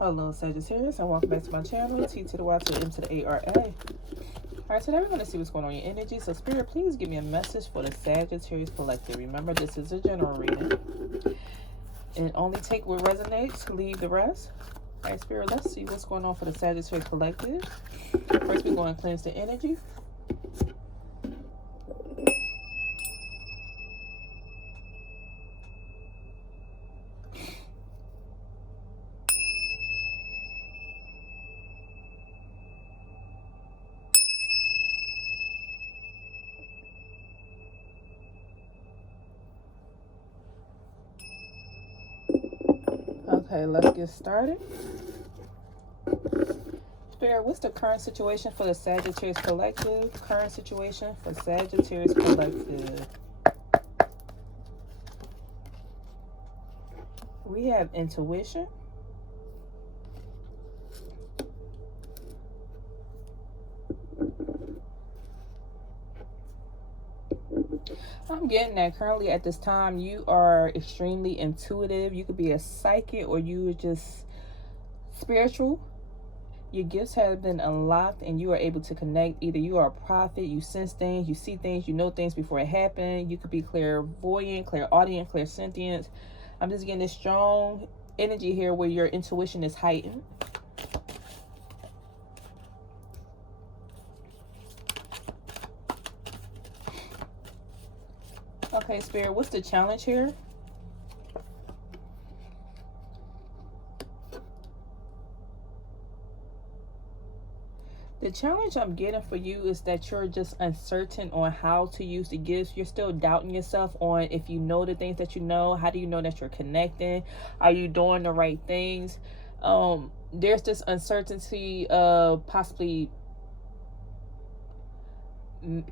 Hello Sagittarius, and welcome back to my channel, T to the Y to the M to the A-R-A. Alright, today we're going to see what's going on in your energy. So Spirit, please give me a message for the Sagittarius Collective. Remember, this is a general reading. And only take what resonates, leave the rest. Alright, Spirit, let's see what's going on for the Sagittarius Collective. First, we're going to cleanse the energy. Okay, let's get started. Spirit, what's the current situation for the Sagittarius Collective? Current situation for Sagittarius Collective. We have intuition. I'm getting that currently at this time you are extremely intuitive. You could be a psychic or you are just spiritual. Your gifts have been unlocked and you are able to connect. Either you are a prophet, you sense things, you see things, you know things before it happened. You could be clairvoyant, clairaudient, clairsentient. I'm just getting this strong energy here where your intuition is heightened. Okay, Spirit, what's the challenge here? The challenge I'm getting for you is that you're just uncertain on how to use the gifts. You're still doubting yourself on if you know the things that you know. How do you know that you're connecting? Are you doing the right things? There's this uncertainty of possibly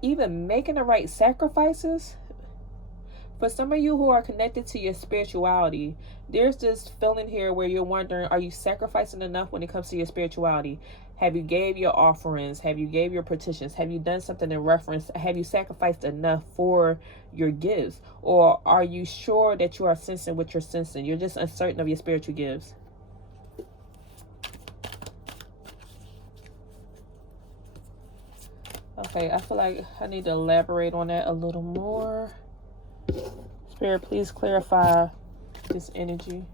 even making the right sacrifices. For some of you who are connected to your spirituality, there's this feeling here where you're wondering, are you sacrificing enough when it comes to your spirituality? Have you gave your offerings? Have you gave your petitions? Have you done something in reference? Have you sacrificed enough for your gifts? Or are you sure that you are sensing what you're sensing? You're just uncertain of your spiritual gifts. Okay, I feel like I need to elaborate on that a little more. Spirit, please clarify this energy.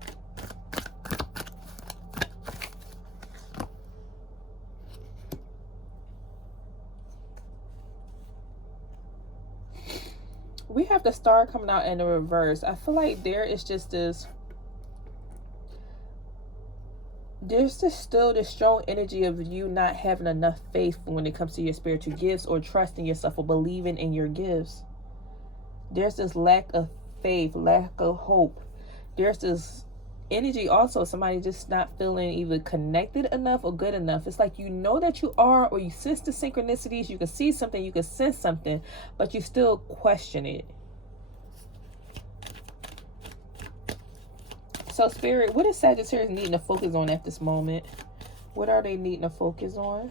We have the star coming out in the reverse. I feel like there's still this strong energy of you not having enough faith when it comes to your spiritual gifts or trusting yourself or believing in your gifts. There's this lack of faith, lack of hope. There's this energy also, somebody just not feeling either connected enough or good enough. It's like you know that you are, or you sense the synchronicities, you can see something, you can sense something, but you still question it. So Spirit, what is Sagittarius needing to focus on at this moment? What are they needing to focus on?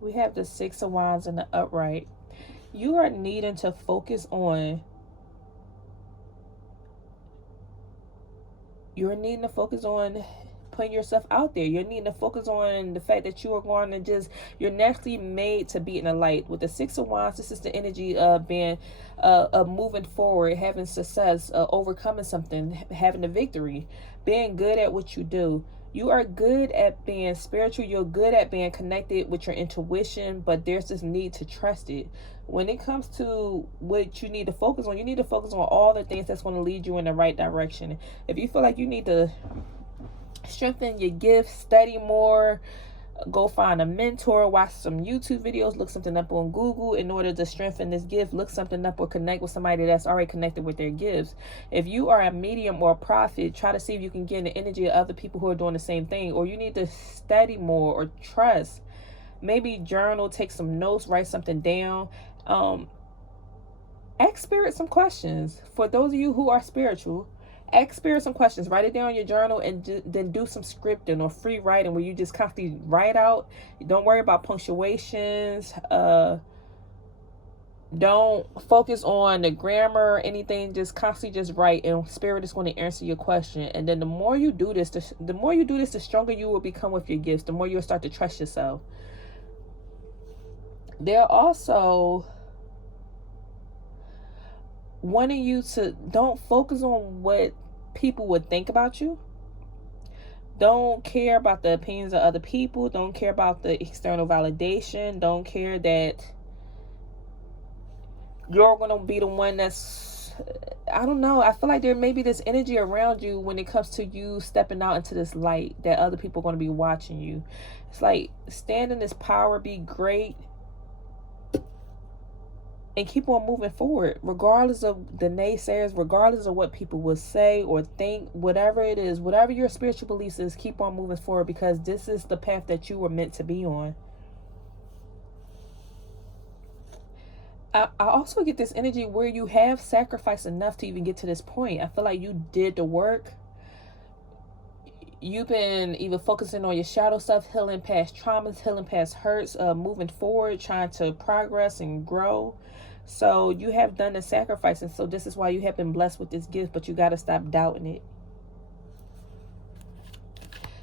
We have the Six of Wands in the upright. You are needing to focus on, putting yourself out there. You're needing to focus on the fact that you are going to just, you're naturally made to be in the light. With the Six of Wands, this is the energy of being, of moving forward, having success, overcoming something, having a victory, being good at what you do. You are good at being spiritual. You're good at being connected with your intuition, but there's this need to trust it. When it comes to what you need to focus on, you need to focus on all the things that's going to lead you in the right direction. If you feel like you need to strengthen your gifts, study more, go find a mentor, watch some YouTube videos, look something up on Google in order to strengthen this gift, look something up or connect with somebody that's already connected with their gifts. If you are a medium or a prophet, try to see if you can get in the energy of other people who are doing the same thing. Or you need to study more or trust. Maybe journal, take some notes, write something down. Ask Spirit some questions. For those of you who are spiritual, ask Spirit some questions. Write it down in your journal and then do some scripting or free writing where you just constantly write out. Don't worry about punctuations. Don't focus on the grammar or anything. Just constantly just write, and spirit is going to answer your question. And then the more you do this, the stronger you will become with your gifts. The more you'll start to trust yourself. They're also wanting you to don't focus on what people would think about you. Don't care about the opinions of other people. Don't care about the external validation. Don't care that you're going to be the one that's, I don't know. I feel like there may be this energy around you when it comes to you stepping out into this light that other people are going to be watching you. It's like, stand in this power, be great, and keep on moving forward, regardless of the naysayers, regardless of what people will say or think, whatever it is, whatever your spiritual beliefs is, keep on moving forward, because this is the path that you were meant to be on. I also get this energy where you have sacrificed enough to even get to this point. I feel like you did the work. You've been either focusing on your shadow stuff, healing past traumas, healing past hurts, moving forward, trying to progress and grow. So you have done the sacrifice, and so this is why you have been blessed with this gift, but you got to stop doubting it.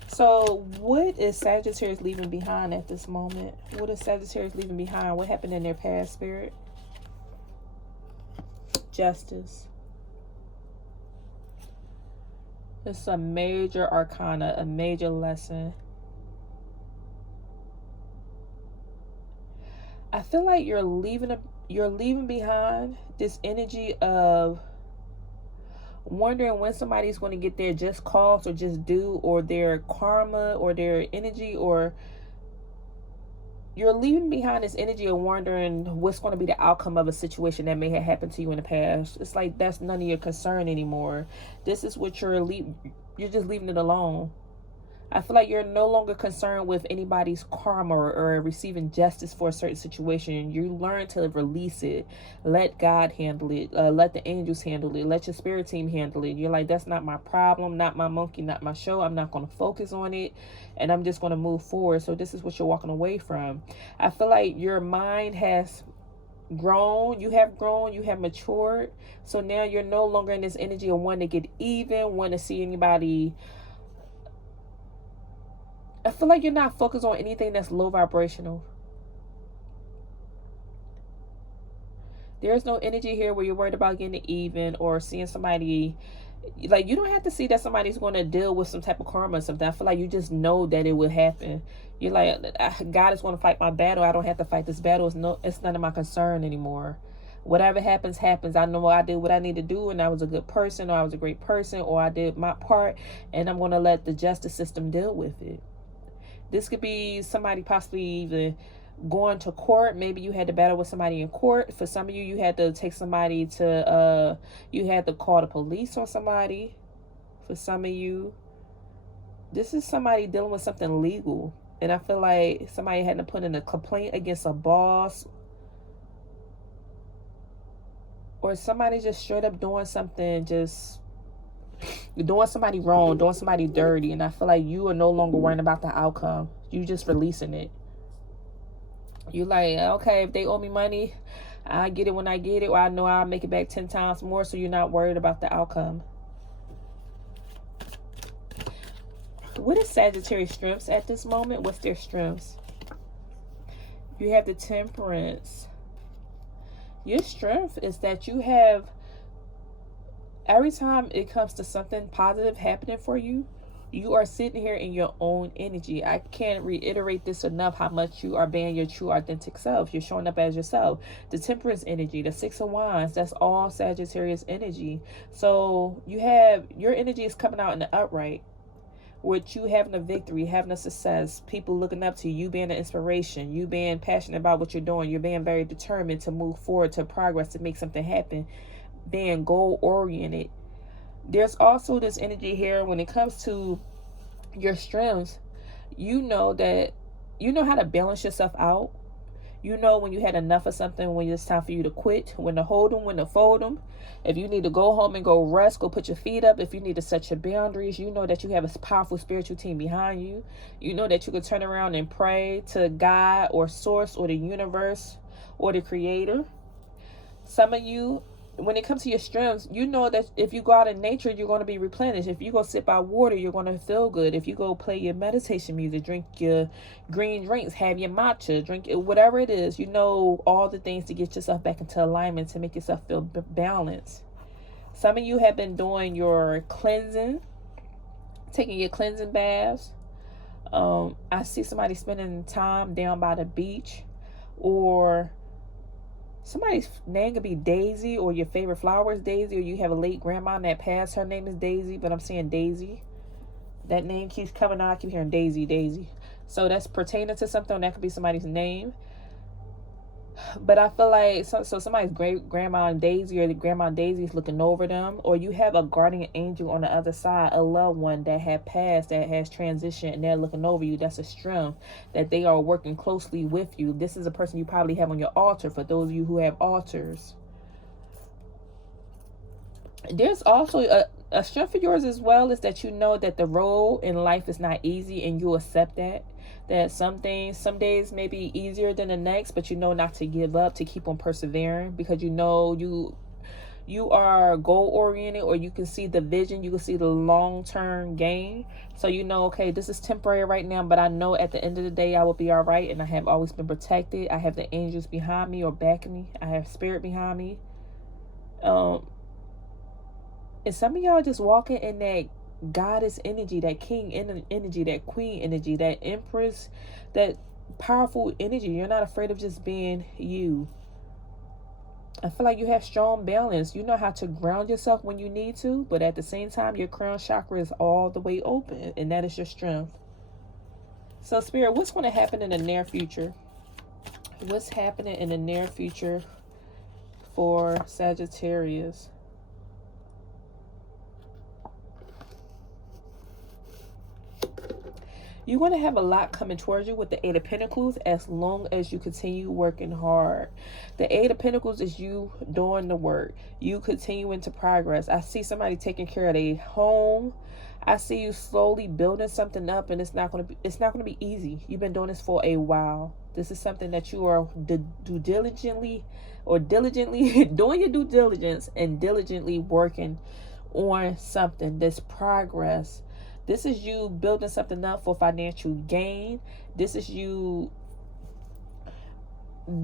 So what is Sagittarius leaving behind at this moment? What is Sagittarius leaving behind? What happened in their past, spirit? Justice. It's a major arcana, a major lesson. I feel like you're leaving behind this energy of wondering when somebody's going to get their just cause or just due, or their karma or their energy, or you're leaving behind this energy of wondering what's going to be the outcome of a situation that may have happened to you in the past. It's like that's none of your concern anymore. This is what you're just leaving it alone. I feel like you're no longer concerned with anybody's karma or receiving justice for a certain situation. You learn to release it. Let God handle it. Let the angels handle it. Let your spirit team handle it. You're like, that's not my problem, not my monkey, not my show. I'm not going to focus on it, and I'm just going to move forward. So this is what you're walking away from. I feel like your mind has grown. You have matured. So now you're no longer in this energy of wanting to get even, wanting to see anybody. I feel like you're not focused on anything that's low vibrational. There's no energy here where you're worried about getting it even or seeing somebody. Like, you don't have to see that somebody's going to deal with some type of karma or something. I feel like you just know that it will happen. You're like, God is going to fight my battle. I don't have to fight this battle. It's none of my concern anymore. Whatever happens, happens. I know I did what I need to do, and I was a good person, or I was a great person, or I did my part, and I'm going to let the justice system deal with it. This could be somebody possibly even going to court. Maybe you had to battle with somebody in court. For some of you, you had to take somebody to, you had to call the police on somebody. For some of you, this is somebody dealing with something legal. And I feel like somebody had to put in a complaint against a boss. Or somebody just straight up doing something, just doing somebody wrong, doing somebody dirty. And I feel like you are no longer worrying about the outcome. You just releasing it. You like, okay, if they owe me money, I get it when I get it, or I know I'll make it back 10 times more. So you're not worried about the outcome. What is Sagittarius strengths at this moment? What's their strengths? You have the Temperance. Your strength is that you have, every time it comes to something positive happening for you, you are sitting here in your own energy. I can't reiterate this enough, how much you are being your true authentic self. You're showing up as yourself. The Temperance energy, the Six of Wands, that's all Sagittarius energy. So you have, your energy is coming out in the upright, with you having a victory, having a success, people looking up to you, being an inspiration, you being passionate about what you're doing, you're being very determined to move forward, to progress, to make something happen, being goal oriented. There's also this energy here when it comes to your strengths. You know that, you know how to balance yourself out. You know when you had enough of something, when it's time for you to quit, when to hold them, when to fold them. If you need to go home and go rest, go put your feet up. If you need to set your boundaries, you know that you have a powerful spiritual team behind you. You know that you can turn around and pray to God or source or the universe or the creator. Some of you, when it comes to your strengths, you know that if you go out in nature, you're going to be replenished. If you go sit by water, you're going to feel good. If you go play your meditation music, drink your green drinks, have your matcha, drink it, whatever it is, you know all the things to get yourself back into alignment, to make yourself feel balanced. Some of you have been doing your cleansing, taking your cleansing baths. I see somebody spending time down by the beach, or somebody's name could be Daisy, or your favorite flower is Daisy, or you have a late grandma that passed, her name is Daisy, but I'm saying Daisy. That name keeps coming out. I keep hearing Daisy, Daisy. So that's pertaining to something. That could be somebody's name. But I feel like so somebody's great grandma and Daisy, or the grandma and Daisy is looking over them, or you have a guardian angel on the other side, a loved one that had passed, that has transitioned, and they're looking over you. That's a strength that they are working closely with you. This is a person you probably have on your altar, for those of you who have altars. There's also a strength of yours as well, is that you know that the road in life is not easy, and you accept that some days may be easier than the next, but you know not to give up, to keep on persevering, because you know you are goal oriented, or you can see the vision, you can see the long-term gain. So you know, okay, this is temporary right now, but I know at the end of the day I will be all right, and I have always been protected. I have the angels behind me or backing me. I have spirit behind me. And some of y'all just walking in that goddess energy, that king energy, that queen energy, that empress, that powerful energy. You're not afraid of just being you. I feel like you have strong balance. You know how to ground yourself when you need to, but at the same time, your crown chakra is all the way open, and that is your strength. So Spirit, what's going to happen in the near future? What's happening in the near future for Sagittarius? You're going to have a lot coming towards you with the Eight of Pentacles, as long as you continue working hard. The Eight of Pentacles is you doing the work. You continuing to progress. I see somebody taking care of their home. I see you slowly building something up, and it's not going to be easy. You've been doing this for a while. This is something that you are diligently doing your due diligence, and diligently working on something. This progress. This is you building something up for financial gain. This is you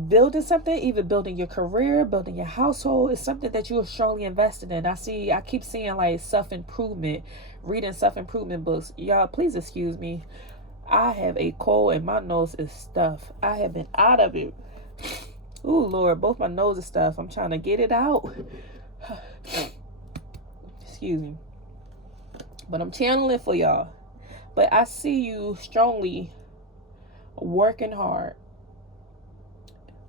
building something, even building your career, building your household. Is something that you are strongly invested in. I keep seeing like self-improvement, reading self-improvement books. Y'all, please excuse me. I have a cold and my nose is stuffed. I have been out of it. Ooh, Lord, both my nose is stuffed. I'm trying to get it out. Excuse me. But I'm channeling for y'all. But I see you strongly working hard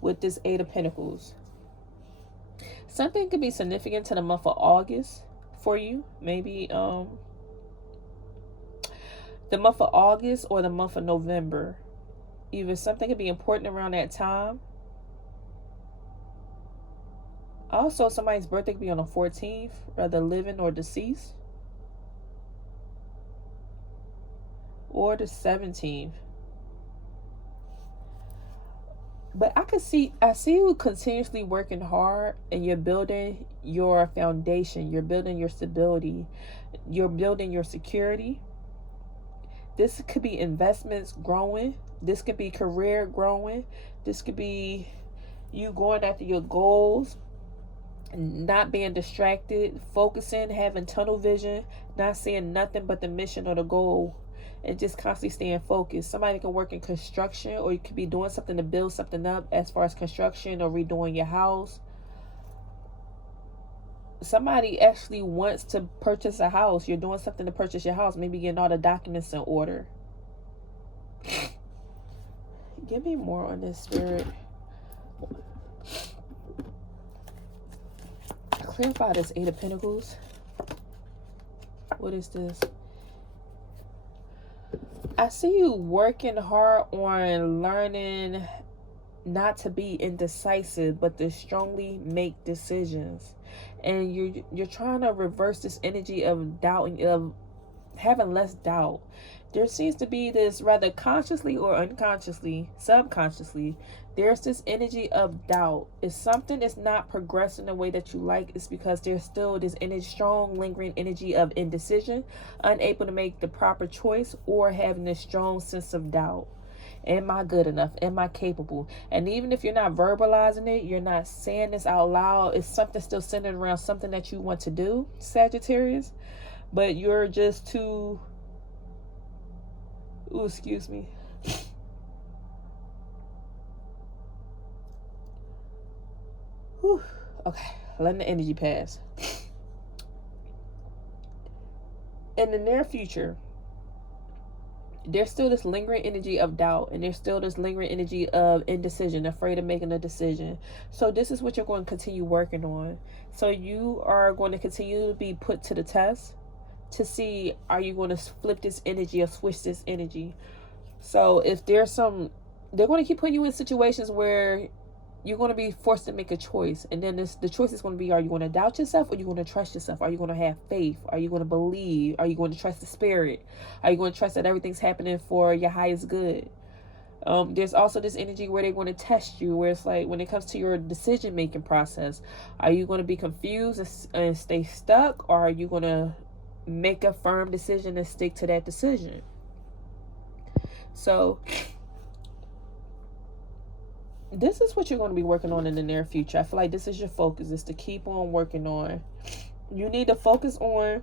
with this Eight of Pentacles. Something could be significant to the month of August for you. Maybe the month of August or the month of November. Either something could be important around that time. Also, somebody's birthday could be on the 14th, whether living or deceased. Or the 17th. But I see you continuously working hard, and you're building your foundation, you're building your stability, you're building your security. This could be investments growing, this could be career growing, this could be you going after your goals, not being distracted, focusing, having tunnel vision, not seeing nothing but the mission or the goal, and just constantly staying focused. Somebody can work in construction, or you could be doing something to build something up as far as construction, or redoing your house. Somebody actually wants to purchase a house. You're doing something to purchase your house, maybe getting all the documents in order. Give me more on this, Spirit. Clarify this Eight of Pentacles. What is this? I see you working hard on learning not to be indecisive, but to strongly make decisions. And you're trying to reverse this energy of doubting, of having less doubt. There seems to be this, rather consciously or unconsciously, subconsciously, there's this energy of doubt. If something is not progressing the way that you like, it's because there's still this strong lingering energy of indecision, unable to make the proper choice, or having this strong sense of doubt. Am I good enough? Am I capable? And even if you're not verbalizing it, you're not saying this out loud, it's something still centered around something that you want to do, Sagittarius, but you're just too... Ooh, excuse me. Whew. Okay, letting the energy pass. In the near future, there's still this lingering energy of doubt, and there's still this lingering energy of indecision, afraid of making a decision. So this is what you're going to continue working on. So you are going to continue to be put to the test to see, are you going to flip this energy or switch this energy? So if there's some, they're going to keep putting you in situations where you're going to be forced to make a choice. And then the choice is going to be, are you going to doubt yourself, or are you going to trust yourself? Are you going to have faith? Are you going to believe? Are you going to trust the spirit? Are you going to trust that everything's happening for your highest good? There's also this energy where they're going to test you, where it's like, when it comes to your decision making process, are you going to be confused and stay stuck, or are you going to make a firm decision and stick to that decision? So this is what you're going to be working on in the near future. I feel like this is your focus, is to keep on working on. You need to focus on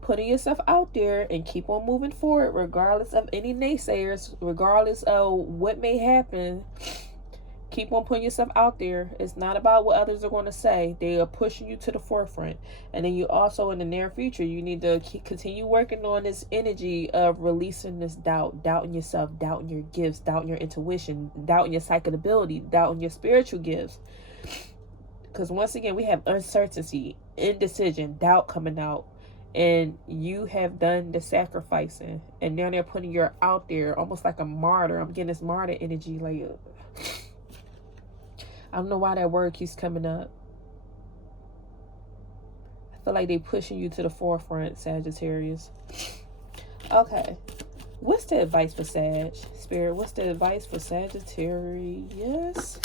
putting yourself out there and keep on moving forward, regardless of any naysayers, regardless of what may happen. Keep on putting yourself out there. It's not about what others are going to say. They are pushing you to the forefront. And then you also, in the near future, you need to continue working on this energy of releasing this doubt. Doubting yourself, doubting your gifts, doubting your intuition, doubting your psychic ability, doubting your spiritual gifts. Because once again, we have uncertainty, indecision, doubt coming out. And you have done the sacrificing. And now they're putting you out there almost like a martyr. I'm getting this martyr energy, like... I don't know why that word keeps coming up. I feel like they pushing you to the forefront, Sagittarius. Okay. What's the advice for Sag? Spirit, what's the advice for Sagittarius?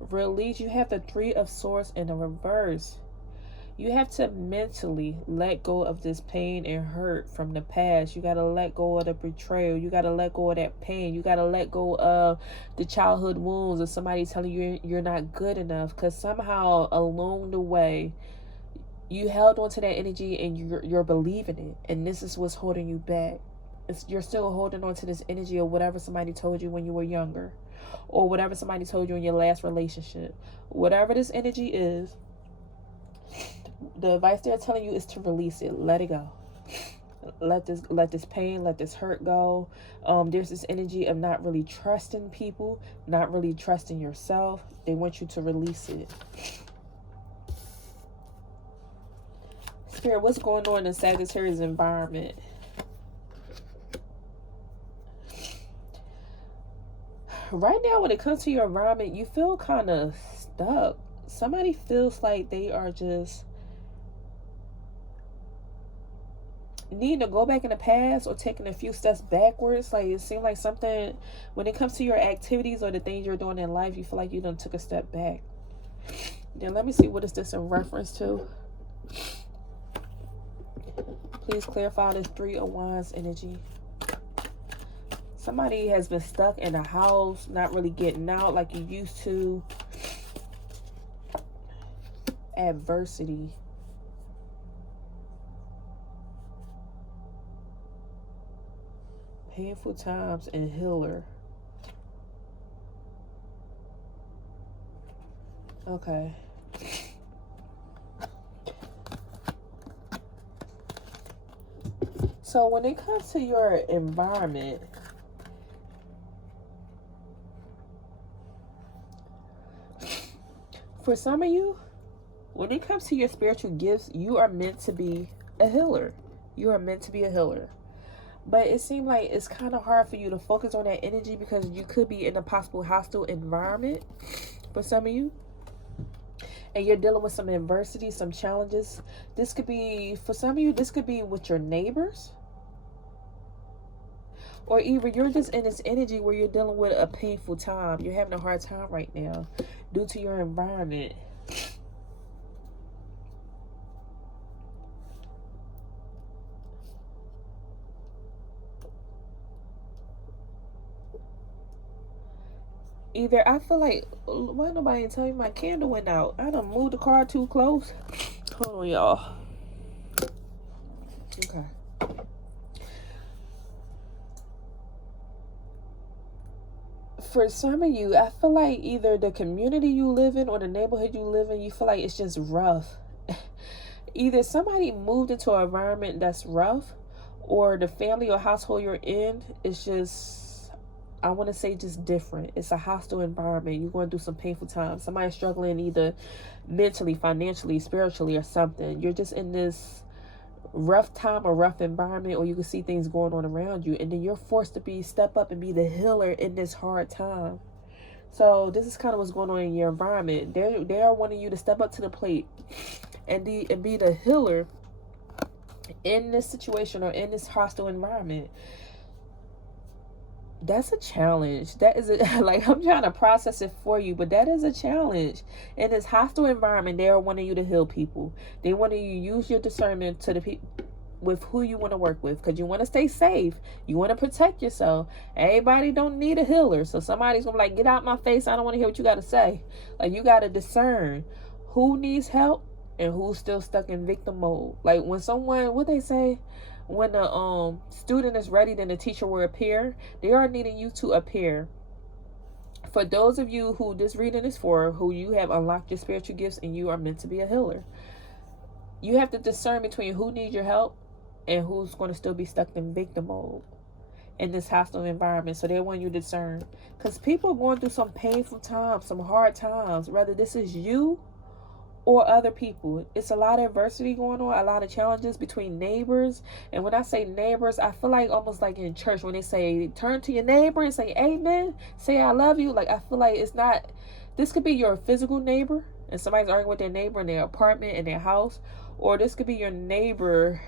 Release. You have the Three of Swords in the reverse. You have to mentally let go of this pain and hurt from the past. You got to let go of the betrayal. You got to let go of that pain. You got to let go of the childhood wounds of somebody telling you you're not good enough. Because somehow along the way, you held on to that energy and you're believing it. And this is what's holding you back. You're still holding on to this energy of whatever somebody told you when you were younger. Or whatever somebody told you in your last relationship. Whatever this energy is, the advice they're telling you is to release it. Let it go. Let this pain, let this hurt go. There's this energy of not really trusting people, not really trusting yourself. They want you to release it. Spirit, what's going on in Sagittarius environment? Right now, when it comes to your environment, you feel kind of stuck. Somebody feels like they are just needing to go back in the past or taking a few steps backwards. Like, it seems like something, when it comes to your activities or the things you're doing in life, you feel like you done took a step back. Then let me see, what is this in reference to? Please clarify this Three of Wands energy. Somebody has been stuck in a house, not really getting out like you used to. Adversity. Painful times and healer. Okay. So when it comes to your environment, for some of you, when it comes to your spiritual gifts, you are meant to be a healer. You are meant to be a healer. But it seems like it's kind of hard for you to focus on that energy because you could be in a possible hostile environment for some of you. and you're dealing with some adversity, some challenges. This could be, for some of you, this could be with your neighbors. Or either you're just in this energy where you're dealing with a painful time. You're having a hard time right now due to your environment. Either I feel like, why nobody tell me my candle went out? I done moved the car too close. Hold on, y'all. Okay. For some of you, I feel like either the community you live in or the neighborhood you live in, you feel like it's just rough. Either somebody moved into an environment that's rough, or the family or household you're in is just, I want to say, just different. It's a hostile environment. You're going through some painful times. Somebody's struggling either mentally, financially, spiritually, or something. You're just in this rough time or rough environment, or you can see things going on around you, and then you're forced to step up and be the healer in this hard time. So this is kind of what's going on in your environment. They are wanting you to step up to the plate and be the healer in this situation or in this hostile environment. That's a challenge. That is like, I'm trying to process it for you, but that is a challenge. In this hostile environment, they are wanting you to heal people. They want you to use your discernment to the people with who you want to work with, because you want to stay safe. You want to protect yourself. Everybody don't need a healer. So somebody's gonna be like, get out my face. I don't want to hear what you got to say. Like, you got to discern who needs help and who's still stuck in victim mode. Like, when someone, what they say, when the student is ready, then the teacher will appear. They are needing you to appear. For those of you who this reading is for, who you have unlocked your spiritual gifts and you are meant to be a healer, you have to discern between who needs your help and who's going to still be stuck in victim mode in this hostile environment. So they want you to discern, because people are going through some painful times, some hard times, whether this is you or other people. It's a lot of adversity going on, a lot of challenges between neighbors. And when I say neighbors, I feel like almost like in church when they say turn to your neighbor and say amen, say I love you. Like, I feel like it's not, this could be your physical neighbor and somebody's arguing with their neighbor in their apartment, in their house, or this could be your neighbor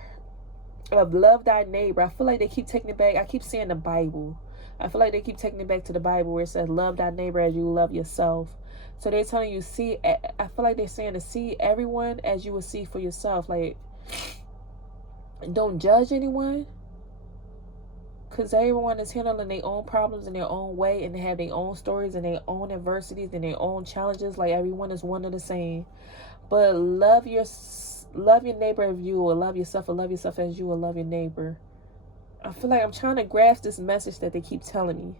of love thy neighbor. I feel like they keep taking it back. I keep saying the Bible. I feel like they keep taking it back to the Bible where it says love thy neighbor as you love yourself. So they're telling you, see, I feel like they're saying to see everyone as you would see for yourself. Like, don't judge anyone, because everyone is handling their own problems in their own way, and they have their own stories and their own adversities and their own challenges. Like, everyone is one and the same. But love your neighbor as you will love yourself, or love yourself as you will love your neighbor. I feel like I'm trying to grasp this message that they keep telling me.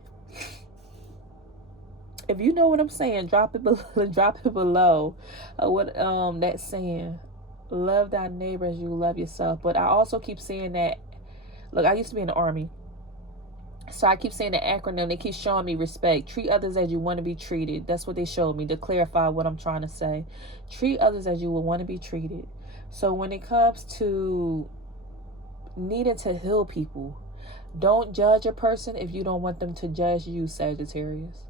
If you know what I'm saying, drop it below. Drop it below. What that's saying, love thy neighbor as you love yourself. But I also keep saying that. Look, I used to be in the army, so I keep saying the acronym. They keep showing me respect. Treat others as you want to be treated. That's what they showed me to clarify what I'm trying to say. Treat others as you would want to be treated. So when it comes to needing to heal people, don't judge a person if you don't want them to judge you, Sagittarius.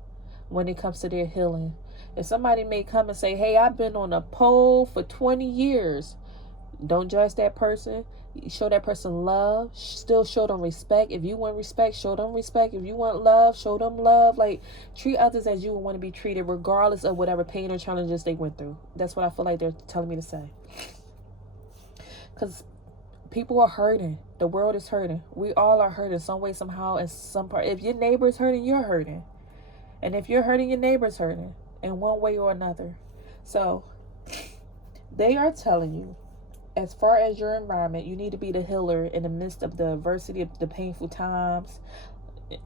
When it comes to their healing, if somebody may come and say, hey, I've been on a pole for 20 years, don't judge that person. Show that person love. Still show them respect. If you want respect, show them respect. If you want love, show them love. Like, treat others as you would want to be treated, regardless of whatever pain or challenges they went through. That's what I feel like they're telling me to say. Because people are hurting. The world is hurting. We all are hurting some way, somehow, in some part. If your neighbor is hurting, you're hurting. And if you're hurting, your neighbor's hurting in one way or another. So they are telling you, as far as your environment, you need to be the healer in the midst of the adversity, of the painful times.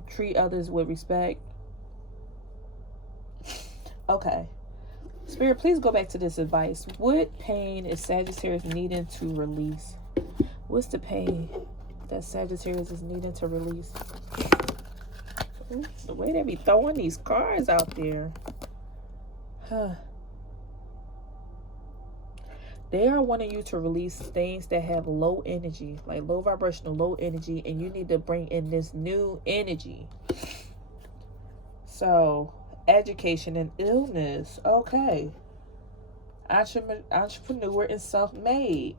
Treat others with respect. Okay. Spirit, please go back to this advice. What pain is Sagittarius needing to release? What's the pain that Sagittarius is needing to release? The way they be throwing these cards out there. They are wanting you to release things that have low energy, like low vibrational, low energy, and you need to bring in this new energy. So, education and illness. Okay. entrepreneur and self-made.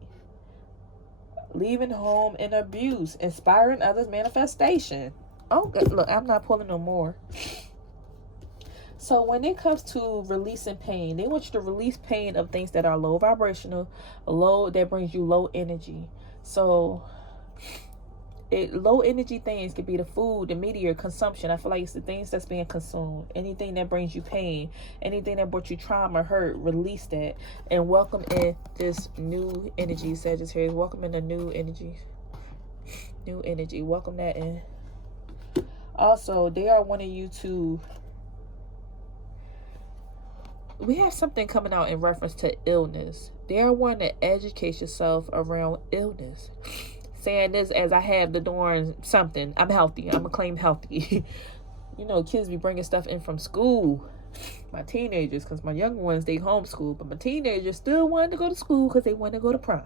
Leaving home and abuse. Inspiring others' manifestation. Oh, look, I'm not pulling no more. So when it comes to releasing pain, they want you to release pain of things that are low vibrational, low, that brings you low energy. So low energy things could be the food, the media, consumption. I feel like it's the things that's being consumed. Anything that brings you pain, anything that brought you trauma, hurt, release that. And welcome in this new energy, Sagittarius. Welcome in the new energy. New energy. Welcome that in. Also, they are wanting you to... We have something coming out in reference to illness. They are wanting to educate yourself around illness. Saying this as I have the darn something. I'm healthy. I'm going to claim healthy. You know, kids be bringing stuff in from school. My teenagers, because my younger ones, they homeschool. But my teenagers still wanted to go to school because they wanted to go to prom.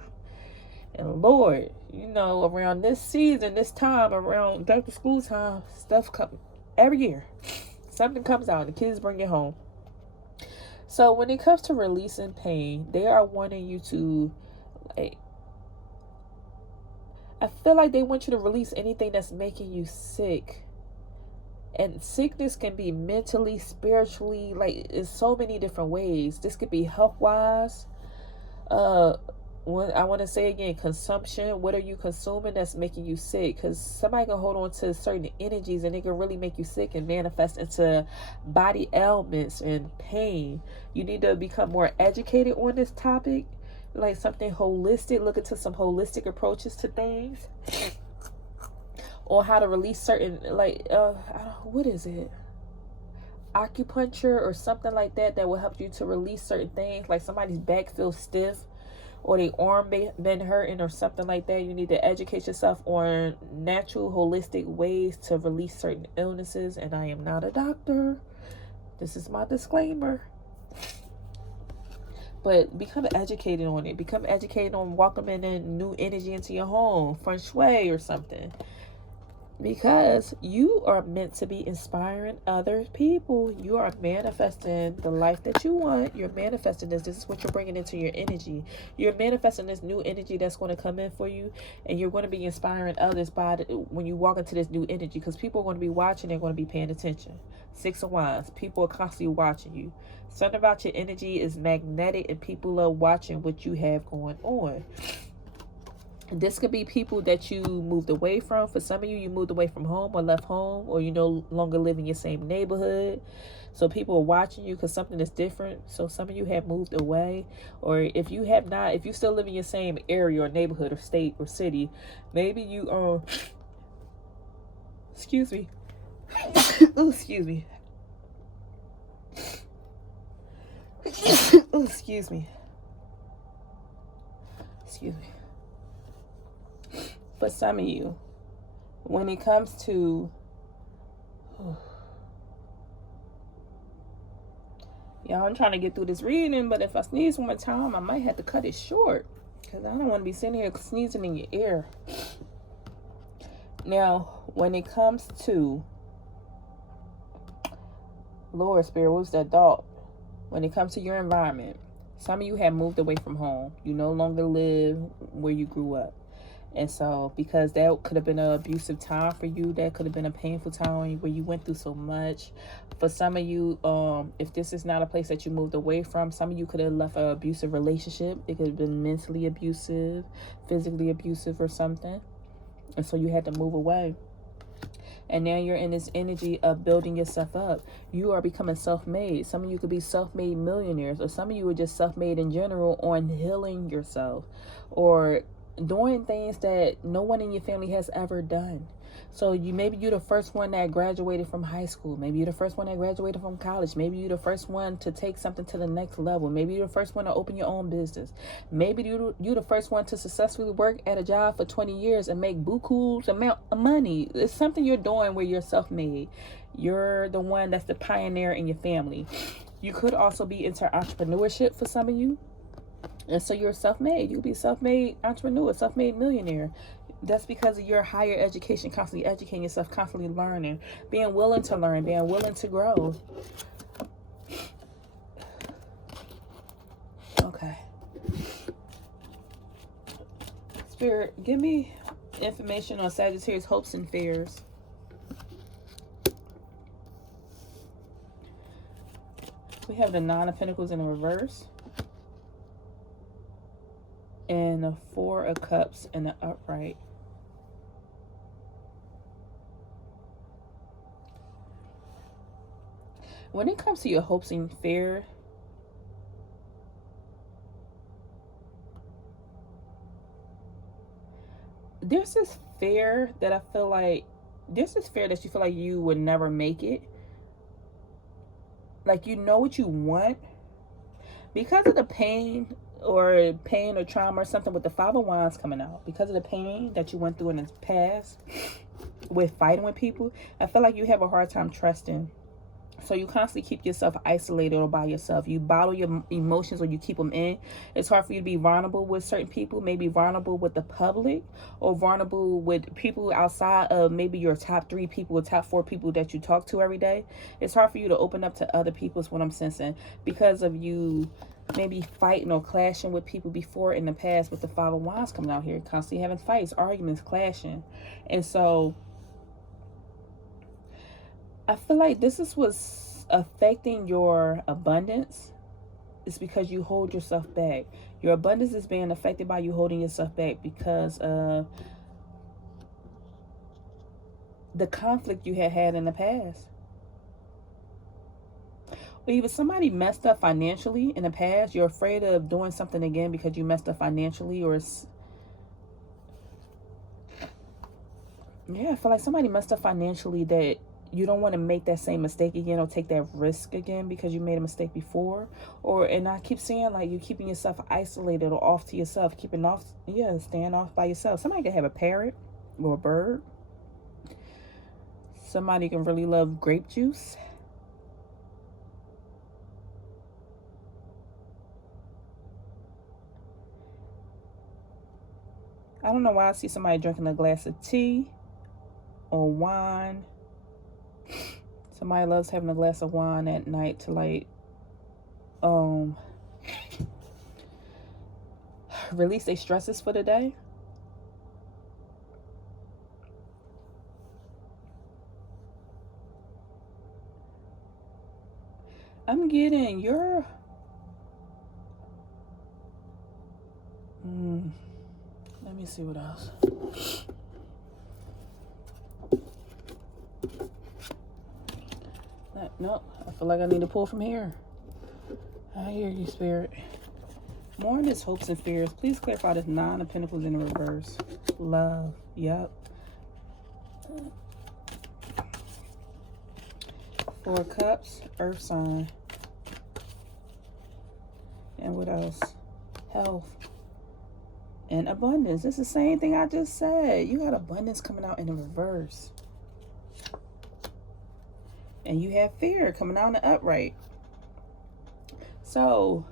And Lord, you know, around this season, this time, around back to school time, stuff comes every year. Something comes out and the kids bring it home. So when it comes to releasing pain, they are wanting you to, like, I feel like they want you to release anything that's making you sick. And sickness can be mentally, spiritually, like, in so many different ways. This could be health-wise. I want to say again, consumption. What are you consuming that's making you sick? Because somebody can hold on to certain energies and it can really make you sick and manifest into body ailments and pain. You need to become more educated on this topic, like something holistic. Look into some holistic approaches to things, or how to release certain, like, what is it? Acupuncture or something like that will help you to release certain things, like somebody's back feels stiff, or their arm been hurting or something like that. You need to educate yourself on natural, holistic ways to release certain illnesses. And I am not a doctor. This is my disclaimer. But become educated on it. Become educated on welcoming in new energy into your home. Feng shui or something. Because you are meant to be inspiring other people. You are manifesting the life that you want. You're manifesting this. This is what you're bringing into your energy. You're manifesting this new energy that's going to come in for you. And you're going to be inspiring others when you walk into this new energy. Because people are going to be watching. They're going to be paying attention. 6 of Wands. People are constantly watching you. Something about your energy is magnetic. And people are watching what you have going on. This could be people that you moved away from. For some of you, you moved away from home or left home, or you no longer live in your same neighborhood. So people are watching you because something is different. So some of you have moved away, or if you have not, if you still live in your same area or neighborhood or state or city, maybe you excuse me. Oh, excuse me. Oh, excuse me. Excuse me. For some of you, when it comes to, y'all, I'm trying to get through this reading, but if I sneeze one more time, I might have to cut it short, because I don't want to be sitting here sneezing in your ear. Now, when it comes to, Lord Spirit, what's that thought? When it comes to your environment, some of you have moved away from home. You no longer live where you grew up. And so, because that could have been an abusive time for you, that could have been a painful time where you went through so much. For some of you, if this is not a place that you moved away from, some of you could have left an abusive relationship. It could have been mentally abusive, physically abusive or something. And so you had to move away. And now you're in this energy of building yourself up. You are becoming self-made. Some of you could be self-made millionaires, or some of you are just self-made in general on healing yourself, or doing things that no one in your family has ever done. So maybe you're the first one that graduated from high school. Maybe you're the first one that graduated from college. Maybe you're the first one to take something to the next level. Maybe you're the first one to open your own business. Maybe you're the first one to successfully work at a job for 20 years and make buku's amount of money. It's something you're doing where you're self-made. You're the one that's the pioneer in your family. You could also be into entrepreneurship for some of you. And so you're self-made. You'll be self-made entrepreneur, self-made millionaire. That's because of your higher education, constantly educating yourself, constantly learning, being willing to learn, being willing to grow. Okay. Okay. Spirit, give me information on Sagittarius hopes and fears. We have the Nine of Pentacles in the reverse. And the Four of Cups in the upright. When it comes to your hopes and fear, there's this fear that I feel like, there's this fear that you feel like you would never make it. Like, you know what you want. Because of the pain or trauma or something with the Five of Wands coming out. Because of the pain that you went through in the past with fighting with people. I feel like you have a hard time trusting. So you constantly keep yourself isolated or by yourself. You bottle your emotions or you keep them in. It's hard for you to be vulnerable with certain people. Maybe vulnerable with the public. Or vulnerable with people outside of maybe your top 3 people or top 4 people that you talk to every day. It's hard for you to open up to other people is what I'm sensing. Because of you maybe fighting or clashing with people before in the past with the Five of Wands coming out here. Constantly having fights, arguments, clashing. And so I feel like this is what's affecting your abundance. It's because you hold yourself back. Your abundance is being affected by you holding yourself back because of the conflict you had in the past. Or even somebody messed up financially in the past. You're afraid of doing something again because you messed up financially. Or yeah, I feel like somebody messed up financially that you don't want to make that same mistake again or take that risk again because you made a mistake before. And I keep saying, like, you're keeping yourself isolated or off to yourself, staying off by yourself. Somebody can have a parrot or a bird. Somebody can really love grape juice. I don't know why I see somebody drinking a glass of tea or wine. Somebody loves having a glass of wine at night to, like, release their stresses for the day. I'm getting your let me see what else. Nope, I feel like I need to pull from here. I hear you, Spirit. More on this hopes and fears. Please clarify this Nine of Pentacles in the reverse. Love. Yep. Four of Cups. Earth sign. And what else? Health. And abundance. It's the same thing I just said. You got abundance coming out in the reverse. And you have fear coming out in the upright. So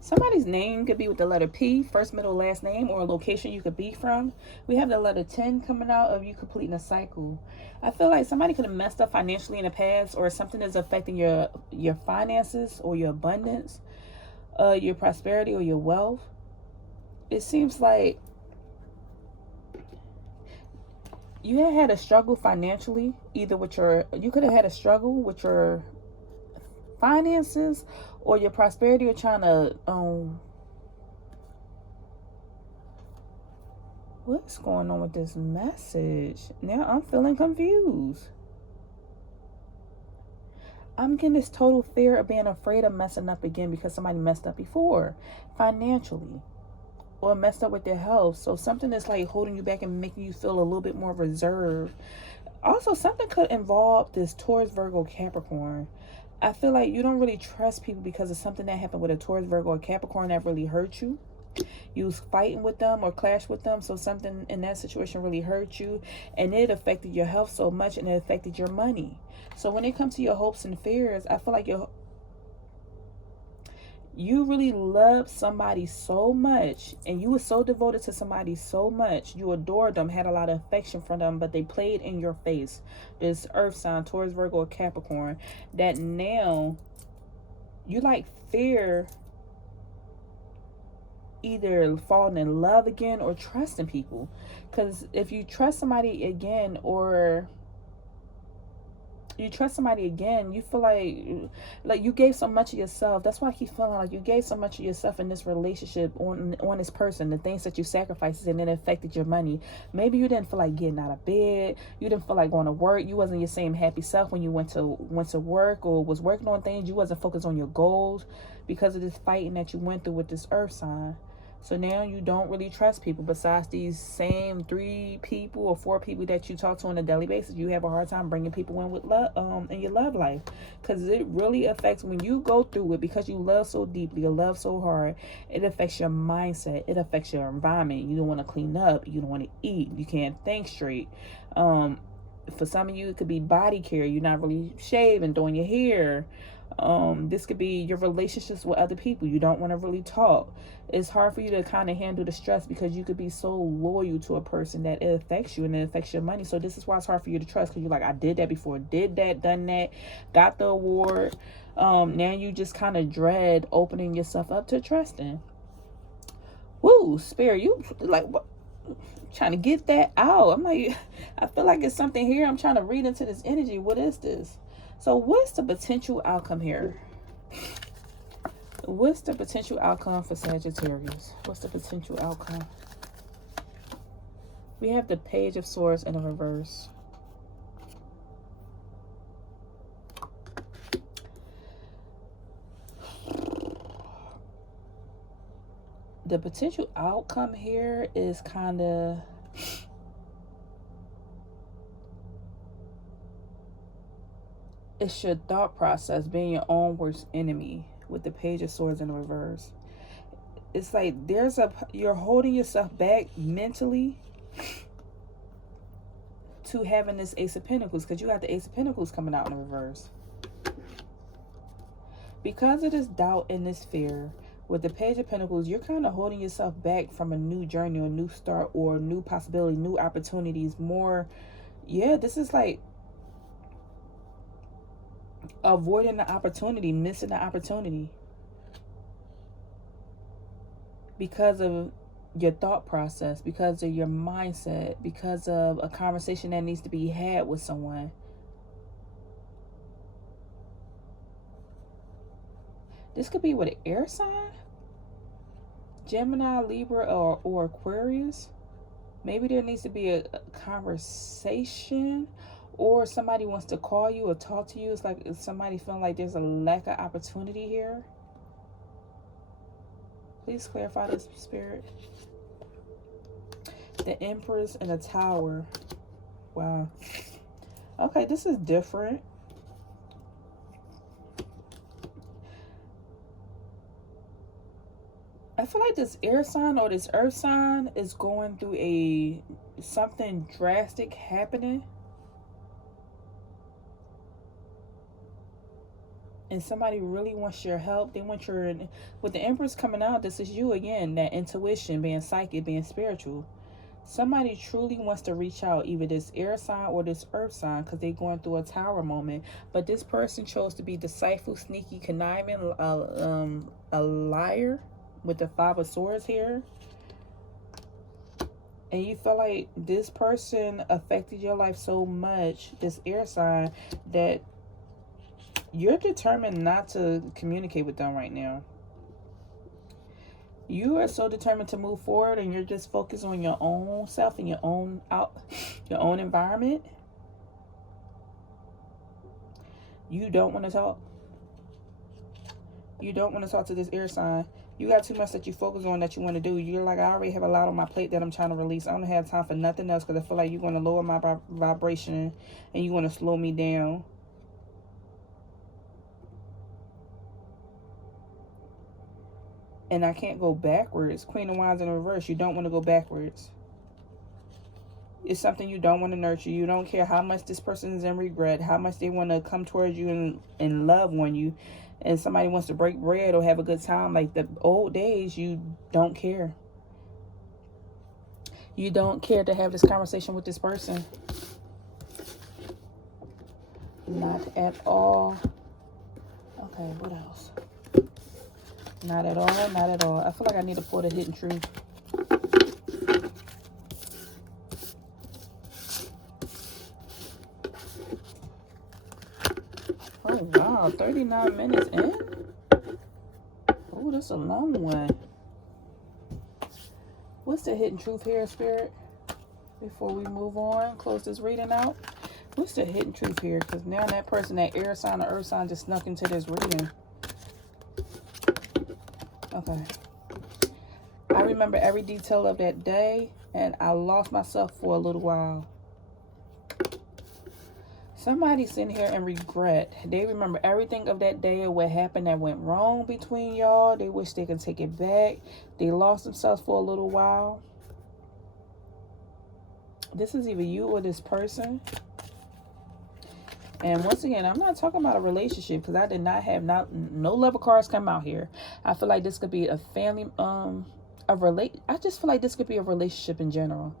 somebody's name could be with the letter P, first, middle, last name, or a location you could be from. We have the letter 10 coming out of you completing a cycle. I feel like somebody could have messed up financially in the past, or something is affecting your finances or your abundance, your prosperity or your wealth. It seems like you had a struggle financially, either with you could have had a struggle with your finances or your prosperity. You're trying to, what's going on with this message? Now I'm feeling confused. I'm getting this total fear of being afraid of messing up again because somebody messed up before financially. Or messed up with their health. So something that's like holding you back and making you feel a little bit more reserved. Also, something could involve this Taurus, Virgo, Capricorn. I feel like you don't really trust people because of something that happened with a Taurus, Virgo, or Capricorn that really hurt you. You was fighting with them or clashed with them. So something in that situation really hurt you. And it affected your health so much and it affected your money. So when it comes to your hopes and fears, I feel like you really loved somebody so much and you were so devoted to somebody so much. You adored them, had a lot of affection for them, but they played in your face. This earth sign, Taurus, Virgo, or Capricorn, that now you like fear either falling in love again or trusting people. Because if you trust somebody again, or you trust somebody again, you feel like you gave so much of yourself. That's why I keep feeling like you gave so much of yourself in this relationship, on this person, the things that you sacrificed, and it affected your money. Maybe you didn't feel like getting out of bed, you didn't feel like going to work, you wasn't your same happy self when you went to work or was working on things. You wasn't focused on your goals because of this fighting that you went through with this earth sign. So now you don't really trust people. Besides these same 3 people or 4 people that you talk to on a daily basis, you have a hard time bringing people in with love, in your love life, because it really affects when you go through it. Because you love so deeply, you love so hard, it affects your mindset. It affects your environment. You don't want to clean up. You don't want to eat. You can't think straight. For some of you, it could be body care. You're not really shaving, doing your hair. This could be your relationships with other people. You don't want to really talk. It's hard for you to kind of handle the stress because you could be so loyal to a person that it affects you and it affects your money. So this is why it's hard for you to trust, because you're like, I did that before, did that, done that, got the award. Now you just kind of dread opening yourself up to trusting. Woo, Spirit, you like what? Trying to get that out. I'm like, I feel like it's something here. I'm trying to read into this energy. What is this? So what's the potential outcome here? What's the potential outcome for Sagittarius? What's the potential outcome? We have the Page of Swords in the reverse. The potential outcome here is kind of... it's your thought process being your own worst enemy with the Page of Swords in the reverse. It's like you're holding yourself back mentally to having this Ace of Pentacles, because you got the Ace of Pentacles coming out in the reverse. Because of this doubt and this fear, with the Page of Pentacles, you're kind of holding yourself back from a new journey or a new start or a new possibility, new opportunities, more. Yeah, this is like avoiding the opportunity, missing the opportunity because of your thought process, because of your mindset, because of a conversation that needs to be had with someone. This could be with an air sign, Gemini, Libra, or Aquarius. Maybe there needs to be a conversation, or somebody wants to call you or talk to you. It's like somebody feeling like there's a lack of opportunity here. Please clarify this, Spirit. The Empress and the Tower. Wow. Okay, this is different. I feel like this air sign or this earth sign is going through something drastic happening. And somebody really wants your help. They want with the Empress coming out, this is you again, that intuition, being psychic, being spiritual. Somebody truly wants to reach out, either this air sign or this earth sign, because they're going through a tower moment. But this person chose to be deceitful, sneaky, conniving, a liar, with the 5 of Swords here. And you feel like this person affected your life so much, this air sign, that you're determined not to communicate with them right now. You are so determined to move forward, and you're just focused on your own self and your own environment. You don't want to talk. You don't want to talk to this air sign. You got too much that you focus on that you want to do. You're like, I already have a lot on my plate that I'm trying to release. I don't have time for nothing else, because I feel like you're going to lower my vibration and you're going to slow me down. And I can't go backwards. Queen of Wands in reverse. You don't want to go backwards. It's something you don't want to nurture. You don't care how much this person is in regret, how much they want to come towards you and love on you. And somebody wants to break bread or have a good time, like the old days, you don't care. You don't care to have this conversation with this person. Not at all. Okay, what else? Not at all, not at all. I feel like I need to pull the hidden truth. Oh, wow. 39 minutes in? Oh, that's a long one. What's the hidden truth here, Spirit? Before we move on, close this reading out. What's the hidden truth here? Because now that person, that air sign or earth sign, just snuck into this reading. Okay. I remember every detail of that day, and I lost myself for a little while. Somebody's sitting here in regret. They remember everything of that day and what happened that went wrong between y'all. They wish they could take it back. They lost themselves for a little while. This is either you or this person. And once again, I'm not talking about a relationship, because I did not have no love cards come out here. I feel like this could be a family, I just feel like this could be a relationship in general.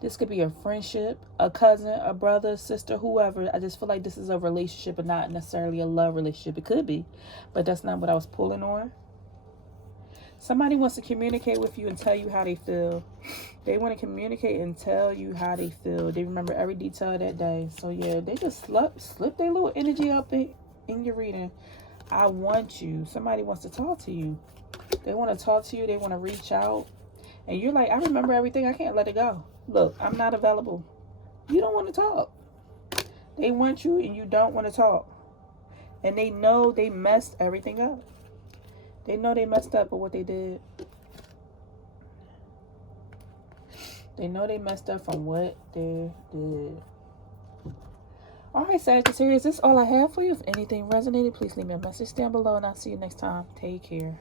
This could be a friendship, a cousin, a brother, sister, whoever. I just feel like this is a relationship and not necessarily a love relationship. It could be, but that's not what I was pulling on. Somebody wants to communicate with you and tell you how they feel. They want to communicate and tell you how they feel. They remember every detail of that day. So yeah, they just slip their little energy up in your reading. I want you. Somebody wants to talk to you. They want to talk to you. They want to reach out. And you're like, I remember everything. I can't let it go. Look, I'm not available. You don't want to talk. They want you and you don't want to talk. And they know they messed everything up. They know they messed up with what they did. They know they messed up from what they did. Alright, Sagittarius, this is all I have for you. If anything resonated, please leave me a message down below, and I'll see you next time. Take care.